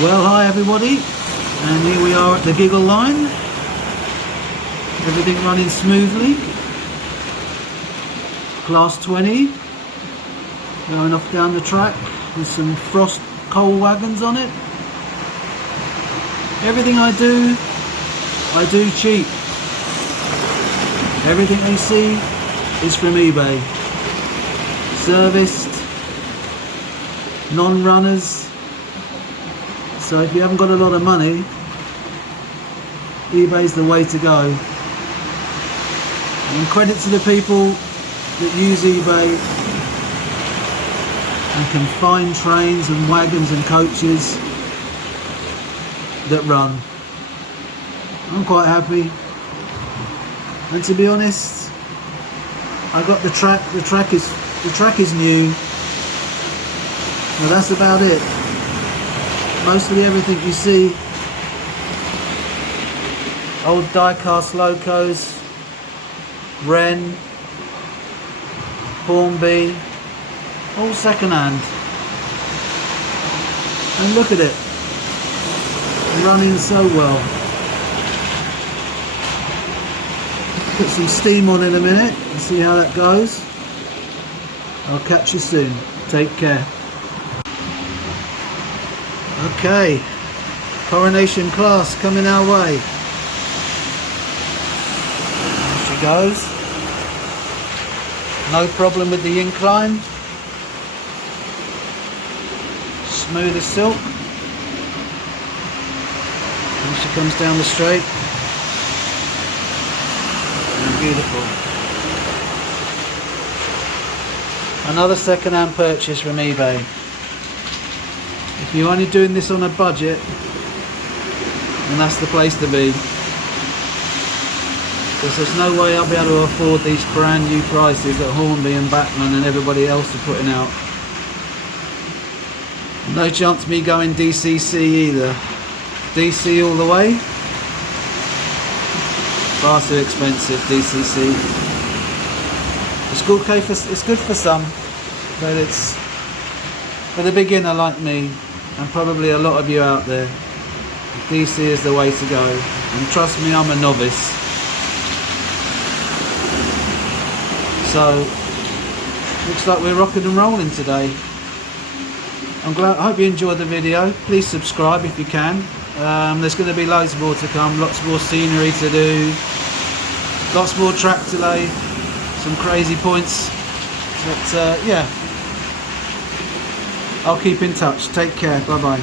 Well, hi everybody, and here we are at the Giggle Line. Everything running smoothly. Class 20 going off down the track with some frost coal wagons on it. Everything I do cheap. Everything they see is from eBay. Serviced, non-runners. So if you haven't got a lot of money, eBay's the way to go. And credit to the people that use eBay and can find trains and wagons and coaches that run. I'm quite happy. And to be honest, I got the track. The track is new. Well, that's about it. Mostly everything you see, old die-cast locos, Wren, Hornby, all second-hand. And look at it, running so well. Put some steam on in a minute and see how that goes. I'll catch you soon. Take care. Okay, coronation class coming our way. There she goes. No problem with the incline. Smooth as silk. And she comes down the straight. And beautiful. Another second-hand purchase from eBay. If you're only doing this on a budget, then that's the place to be. Because there's no way I'll be able to afford these brand new prices that Hornby and Batman and everybody else are putting out. No chance me going DCC either. DC all the way. Far too expensive, DCC. It's good for some, but it's for the beginner like me, and probably a lot of you out there, DC is the way to go. And trust me, I'm a novice. So, looks like we're rocking and rolling today. I hope you enjoyed the video. Please subscribe if you can. There's going to be loads more to come, lots more scenery to do, lots more track to lay, some crazy points. But yeah, I'll keep in touch. Take care. Bye bye.